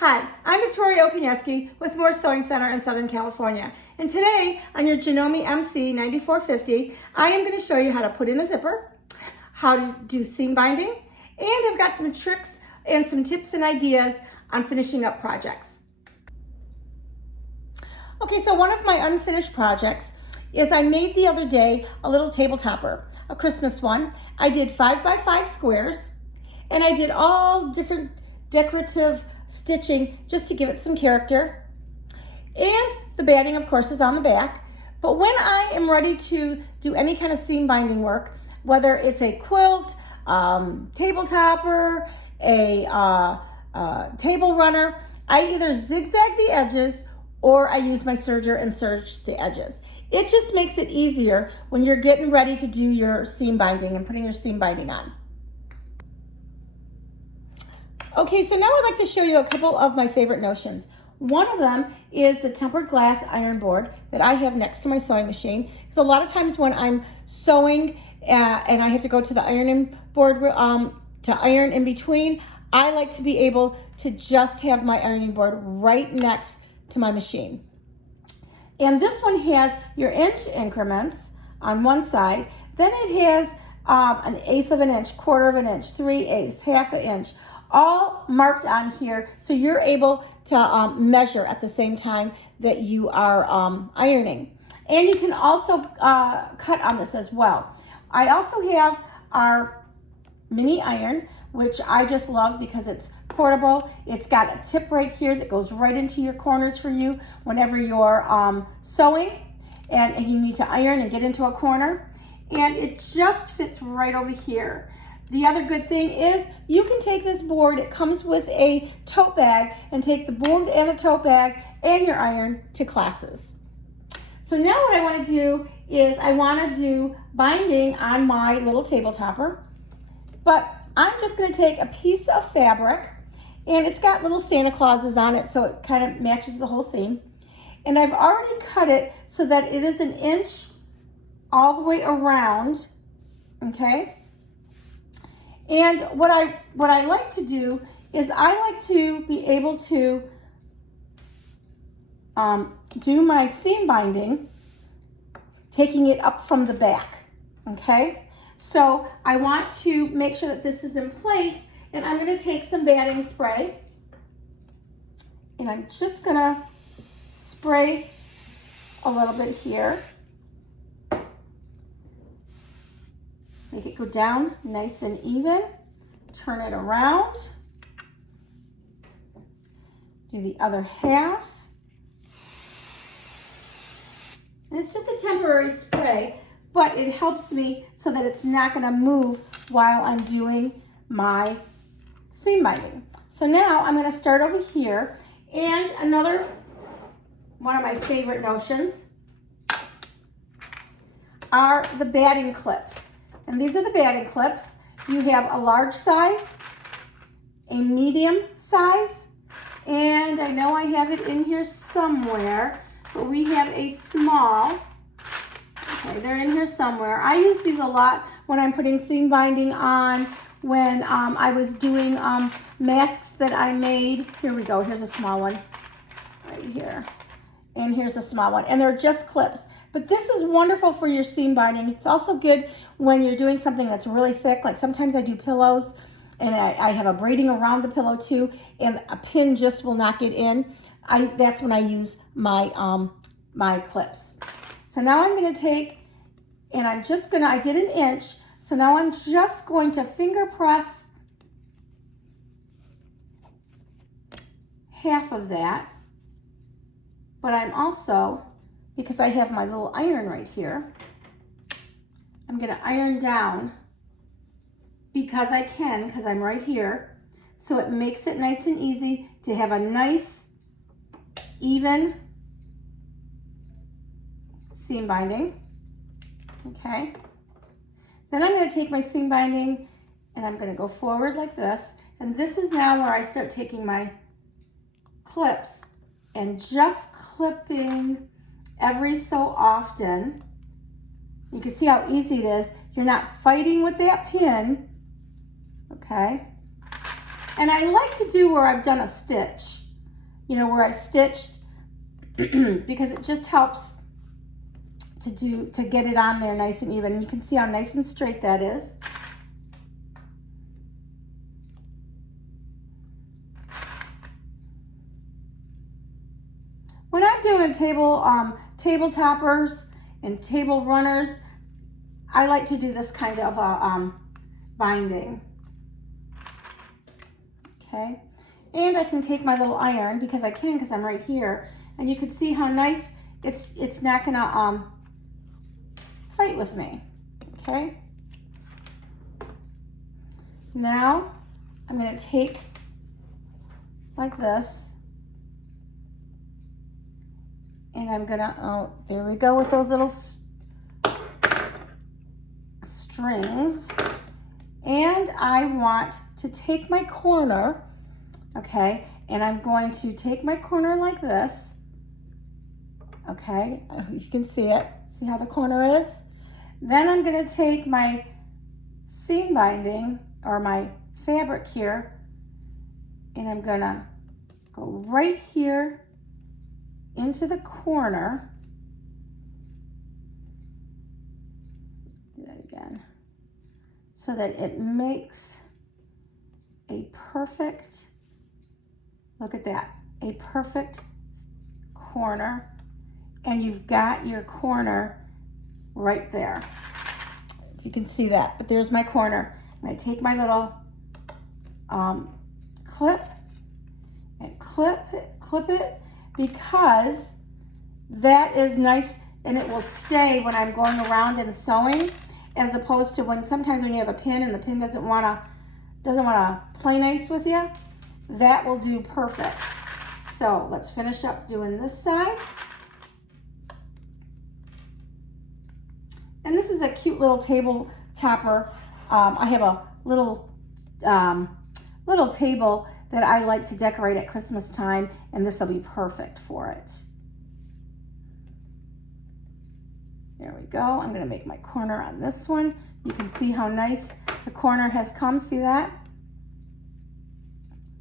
Hi, I'm Victoria Okuniewski with Moore Sewing Center in Southern California. And today on your Janome MC9450, I am going to show you how to put in a zipper, how to do seam binding, and I've got some tricks and some tips and ideas on finishing up projects. Okay, so one of my unfinished projects is I made the other day a little table topper, a Christmas one. I did 5x5 squares and I did all different decorative stitching just to give it some character. And the batting, of course, is on the back. But when I am ready to do any kind of seam binding work, whether it's a quilt, table topper, a table runner, I either zigzag the edges or I use my serger and serge the edges. It just makes it easier when you're getting ready to do your seam binding and putting your seam binding on. Okay, so now I'd like to show you a couple of my favorite notions. One of them is the tempered glass iron board that I have next to my sewing machine. Because a lot of times when I'm sewing and I have to go to the ironing board to iron in between, I like to be able to just have my ironing board right next to my machine. And this one has your inch increments on one side. Then it has an 1/8 of an inch, 1/4 of an inch, 3/8, 1/2 an inch, all marked on here so you're able to measure at the same time that you are ironing. And you can also cut on this as well. I also have our mini iron, which I just love because it's portable. It's got a tip right here that goes right into your corners for you whenever you're sewing and you need to iron and get into a corner. And it just fits right over here. The other good thing is you can take this board, it comes with a tote bag, and take the board and the tote bag and your iron to classes. So now what I want to do is I want to do binding on my little table topper, but I'm just going to take a piece of fabric, and it's got little Santa Clauses on it so it kind of matches the whole theme. And I've already cut it so that it is 1 inch all the way around, okay? And what I like to do is I like to be able to do my seam binding, taking it up from the back, okay? So I want to make sure that this is in place, and I'm gonna take some batting spray, and I'm just gonna spray a little bit here. Make it go down nice and even. Turn it around. Do the other half. And it's just a temporary spray, but it helps me so that it's not going to move while I'm doing my seam binding. So now I'm going to start over here, and another one of my favorite notions are the batting clips. And these are the batting clips. You have a large size, a medium size, and I know I have it in here somewhere, but we have a small. Okay, they're in here somewhere. I use these a lot when I'm putting seam binding on, when I was doing masks that I made. Here we go, here's a small one right here. And here's a small one, and they're just clips. But this is wonderful for your seam binding. It's also good when you're doing something that's really thick. Like sometimes I do pillows, and I have a braiding around the pillow too, and a pin just will not get in. That's when I use my my clips. So now I'm gonna take, and I did 1 inch, so now I'm just going to finger press half of that. But I'm also, because I have my little iron right here, I'm gonna iron down because I can, because I'm right here. So it makes it nice and easy to have a nice, even seam binding, okay? Then I'm gonna take my seam binding and I'm gonna go forward like this. And this is now where I start taking my clips and just clipping every so often. You can see how easy it is. You're not fighting with that pin, okay? And I like to do where I've done a stitch. you know, where I stitched because it just helps to get it on there nice and even. And you can see how nice and straight that is. When I'm doing table toppers and table runners, I like to do this kind of binding. Okay, and I can take my little iron because I'm right here, and you can see how nice it's not gonna fight with me. Okay, now I'm gonna take like this, and I'm gonna, oh, there we go with those little strings. And I want to take my corner, okay, and I'm going to take my corner like this, okay, you can see it, see how the corner is? Then I'm gonna take my seam binding, or my fabric here, and I'm gonna go right here into the corner. Let's do that again. So that it makes a perfect, look at that, a perfect corner. And you've got your corner right there. If you can see that, but there's my corner. And I take my little clip and clip it, because that is nice and it will stay when I'm going around and sewing, as opposed to when sometimes when you have a pin and the pin doesn't wanna play nice with you. That will do perfect. So let's finish up doing this side. And this is a cute little table topper. I have a little table that I like to decorate at Christmas time, and this will be perfect for it. There we go. I'm gonna make my corner on this one. You can see how nice the corner has come. See that?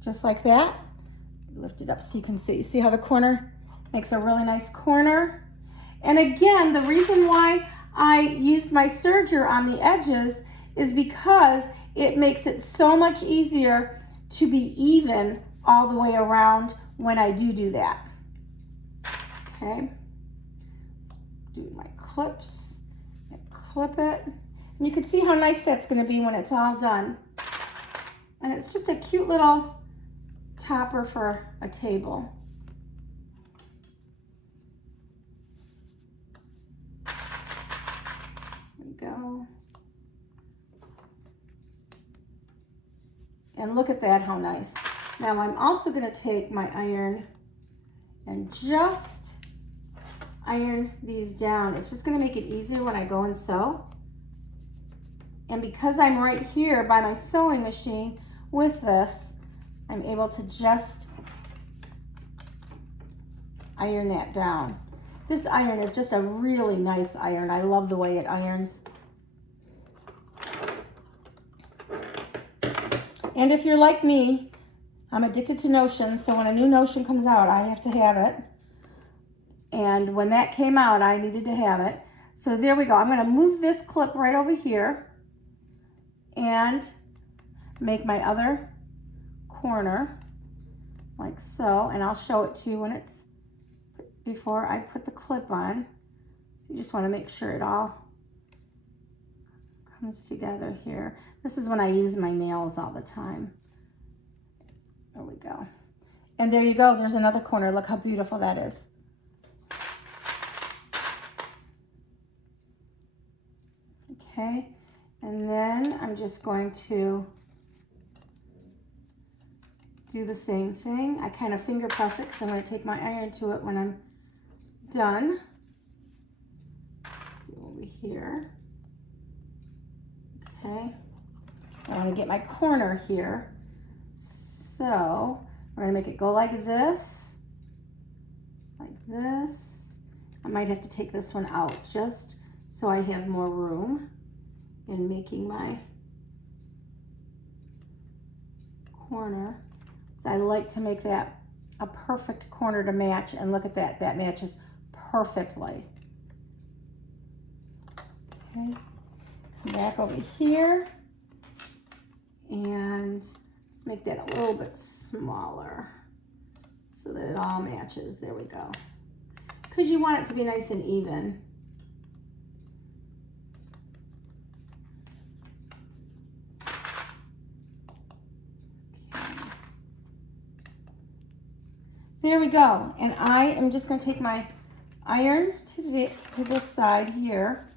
Just like that. Lift it up so you can see. See how the corner makes a really nice corner? And again, the reason why I used my serger on the edges is because it makes it so much easier to be even all the way around when I do that. Okay, let's do my clips and clip it. And you can see how nice that's going to be when it's all done. And it's just a cute little topper for a table. There we go. And look at that, how nice. Now I'm also going to take my iron and just iron these down. It's just going to make it easier when I go and sew. And because I'm right here by my sewing machine with this, I'm able to just iron that down. This iron is just a really nice iron. I love the way it irons. And if you're like me, I'm addicted to notions, so when a new notion comes out, I have to have it. And when that came out, I needed to have it. So there we go. I'm going to move this clip right over here and make my other corner like so. And I'll show it to you when it's, before I put the clip on. So you just want to make sure it all comes together here. This is when I use my nails all the time. There we go. And there you go. There's another corner. Look how beautiful that is. Okay. And then I'm just going to do the same thing. I kind of finger press it because I'm going to take my iron to it when I'm done. Do over here. Okay. I want to get my corner here. So we're going to make it go like this. Like this. I might have to take this one out just so I have more room in making my corner. So I like to make that a perfect corner to match, and look at that, that matches perfectly. Okay, come back over here, and let's make that a little bit smaller so that it all matches. There we go. Because you want it to be nice and even. There we go. And I am just going to take my iron to this side here.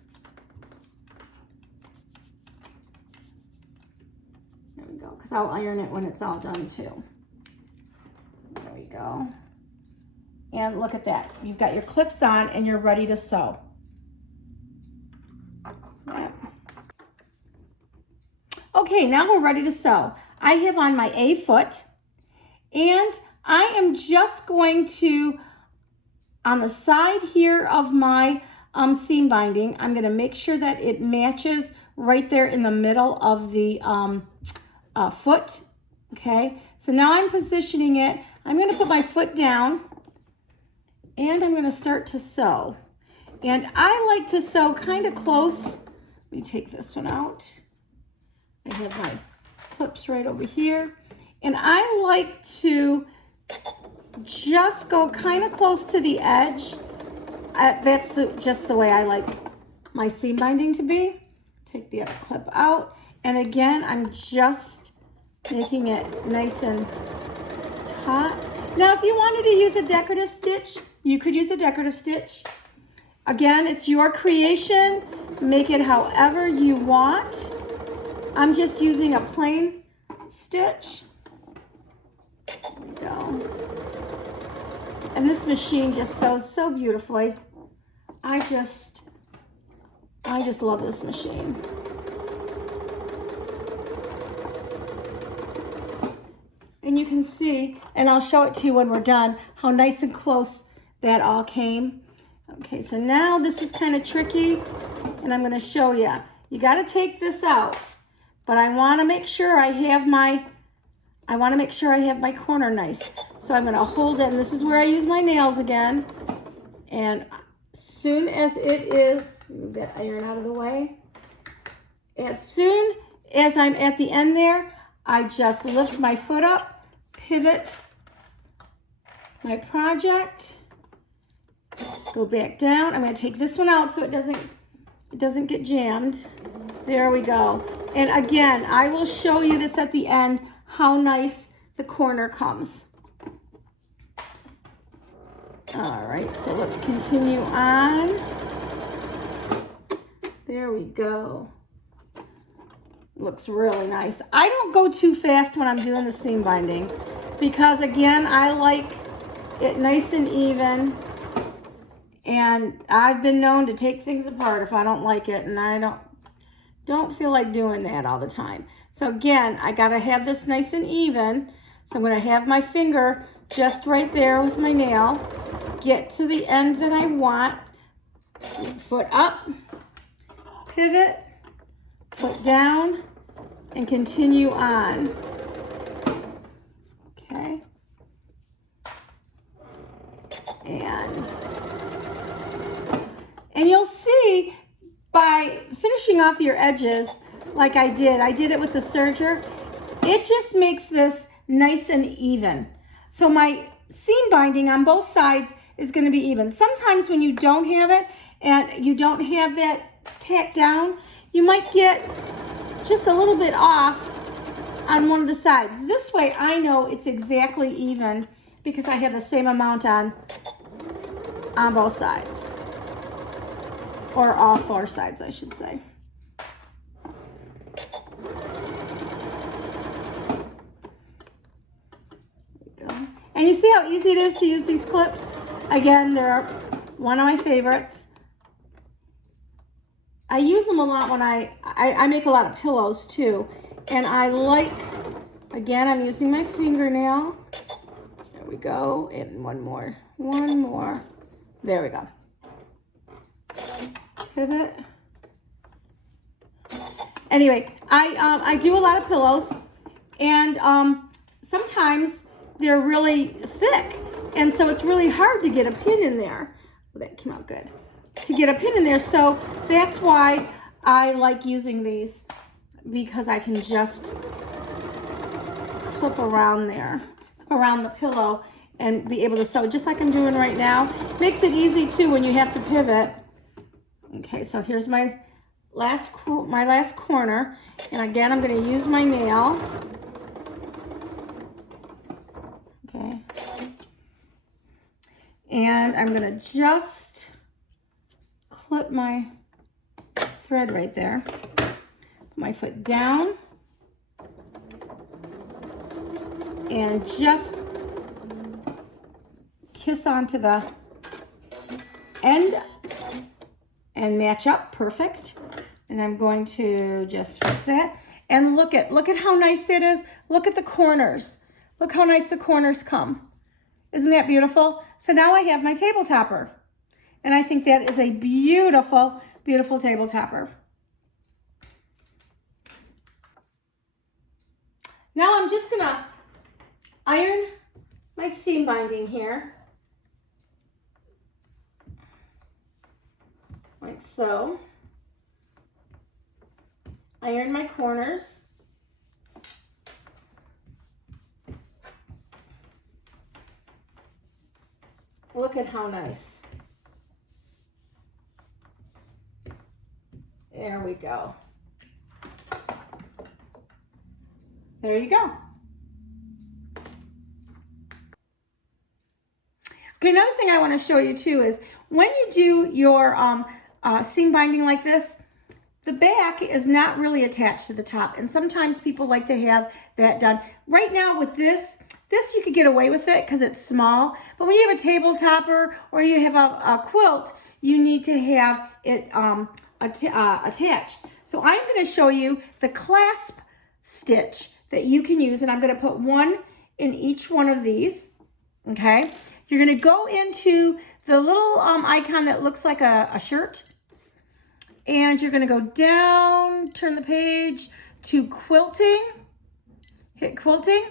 There we go, because I'll iron it when it's all done too. There we go. And look at that. You've got your clips on and you're ready to sew. Yep. Okay, now we're ready to sew. I have on my A foot, and I am just going to, on the side here of my seam binding, I'm going to make sure that it matches right there in the middle of the foot. Okay, so now I'm positioning it. I'm going to put my foot down, and I'm going to start to sew. And I like to sew kind of close. Let me take this one out. I have my clips right over here. And I like to just go kind of close to the edge. That's just the way I like my seam binding to be. Take the other clip out. And again, I'm just making it nice and taut. Now, if you wanted to use a decorative stitch, you could use a decorative stitch. Again, it's your creation. Make it however you want. I'm just using a plain stitch. There we go. And this machine just sews so beautifully. I just love this machine. And you can see, and I'll show it to you when we're done, how nice and close that all came. Okay, so now this is kind of tricky, and I'm going to show you. You got to take this out, but I want to make sure I have my corner nice. So I'm going to hold it, and this is where I use my nails again. And as soon as it is, move that iron out of the way. As soon as I'm at the end there, I just lift my foot up, pivot my project, go back down. I'm going to take this one out so it doesn't get jammed. There we go. And again, I will show you this at the end, how nice the corner comes. All right, so let's continue on. There we go. Looks really nice. I don't go too fast when I'm doing the seam binding because, again, I like it nice and even, and I've been known to take things apart if I don't like it, and I don't feel like doing that all the time. So again, I gotta have this nice and even. So I'm gonna have my finger just right there with my nail, get to the end that I want, foot up, pivot, foot down, and continue on. Okay. And you'll see by finishing off your edges like I did it with the serger, it just makes this nice and even. So my seam binding on both sides is going to be even. Sometimes when you don't have it and you don't have that tacked down, you might get just a little bit off on one of the sides. This way I know it's exactly even because I have the same amount on both sides. Or all four sides, I should say. And you see how easy it is to use these clips? Again, they're one of my favorites. I use them a lot when I make a lot of pillows too. And I like, again, I'm using my fingernail. There we go. And one more. There we go. Pivot. Anyway, I do a lot of pillows, and sometimes they're really thick. And so it's really hard to get a pin in there. Oh, that came out good. To get a pin in there. So that's why I like using these, because I can just clip around there, around the pillow, and be able to sew just like I'm doing right now. Makes it easy too when you have to pivot. Okay, so here's my last corner, and again I'm going to use my nail. Okay, and I'm going to just clip my thread right there. Put my foot down and just kiss onto the end and match up. Perfect. And I'm going to just fix that. And look at how nice that is. Look at the corners. Look how nice the corners come. Isn't that beautiful? So now I have my table topper. And I think that is a beautiful, beautiful table topper. Now I'm just gonna iron my seam binding here. Like so. Iron my corners. Look at how nice. There we go. There you go. Okay, another thing I want to show you too is when you do your seam binding like this, the back is not really attached to the top, and sometimes people like to have that done. Right now with this you could get away with it because it's small, but when you have a table topper or you have a quilt, you need to have it attached. So I'm going to show you the clasp stitch that you can use, and I'm going to put one in each one of these. Okay, you're going to go into the little icon that looks like a shirt, and you're going to go down, turn the page to quilting, hit quilting,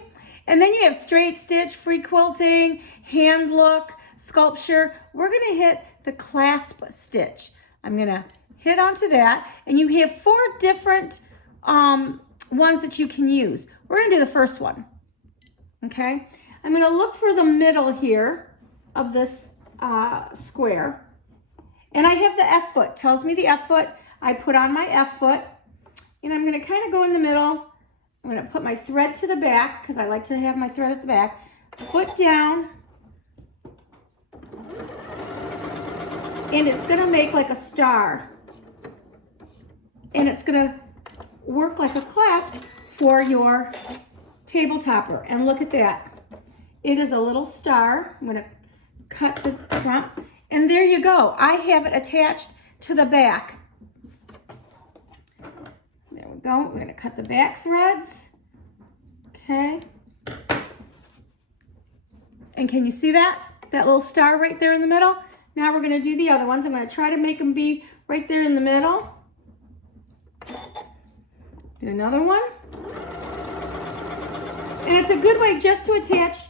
and then you have straight stitch, free quilting, hand look, sculpture. We're going to hit the clasp stitch. I'm going to hit onto that, and you have 4 different ones that you can use. We're going to do the first one. Okay, I'm going to look for the middle here of this square, and I have the F foot. Tells me the F foot. I put on my F foot, and I'm going to kind of go in the middle. I'm going to put my thread to the back because I like to have my thread at the back. Foot down, and it's going to make like a star, and it's going to work like a clasp for your table topper. And look at that. It is a little star. I'm going to cut the front, and there you go. I have it attached to the back. There we go. We're going to cut the back threads. Okay. And can you see that? That little star right there in the middle? Now we're going to do the other ones. I'm going to try to make them be right there in the middle. Do another one. And it's a good way just to attach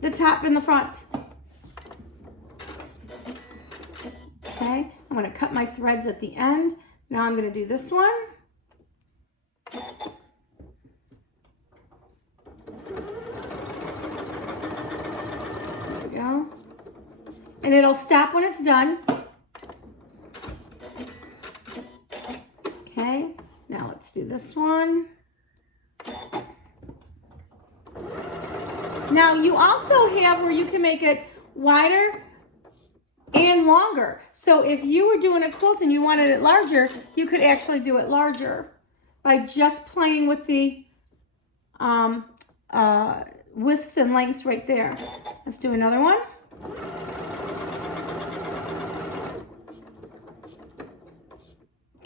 the top and the front. Okay, I'm going to cut my threads at the end. Now I'm going to do this one. There we go. And it'll stop when it's done. Okay, now let's do this one. Now you also have where you can make it wider and longer. So if you were doing a quilt and you wanted it larger, you could actually do it larger by just playing with the widths and lengths right there. Let's do another one.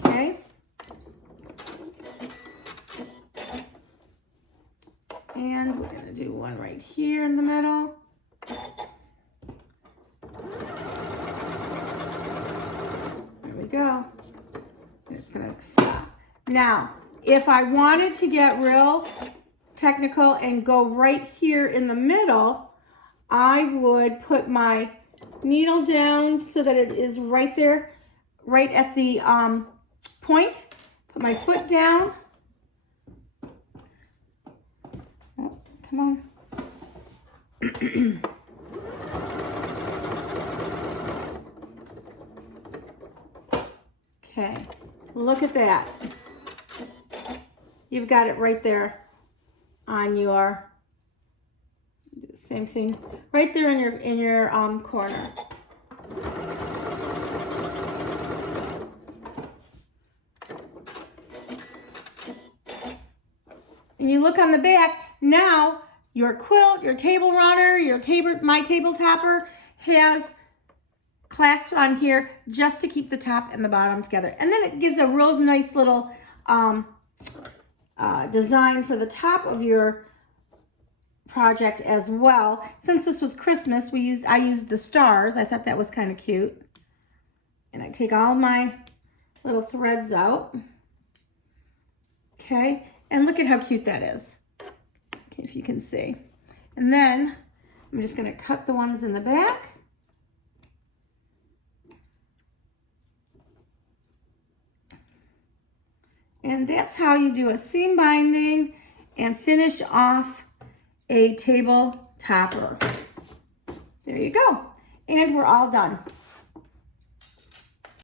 Okay. And we're going to do one right here in the middle. There we go. And it's going to stop. Now, if I wanted to get real technical and go right here in the middle, I would put my needle down so that it is right there, right at the point. Put my foot down. Oh, come on. Okay, look at that. You've got it right there on your, same thing, right there in your corner. And you look on the back, now your quilt, your table runner, my table topper has clasps on here just to keep the top and the bottom together. And then it gives a real nice little design for the top of your project as well. Since this was Christmas, I used the stars. I thought that was kind of cute. And I take all my little threads out. Okay, and look at how cute that is. Okay, if you can see. And then I'm just going to cut the ones in the back. And that's how you do a seam binding and finish off a table topper. There you go. And we're all done.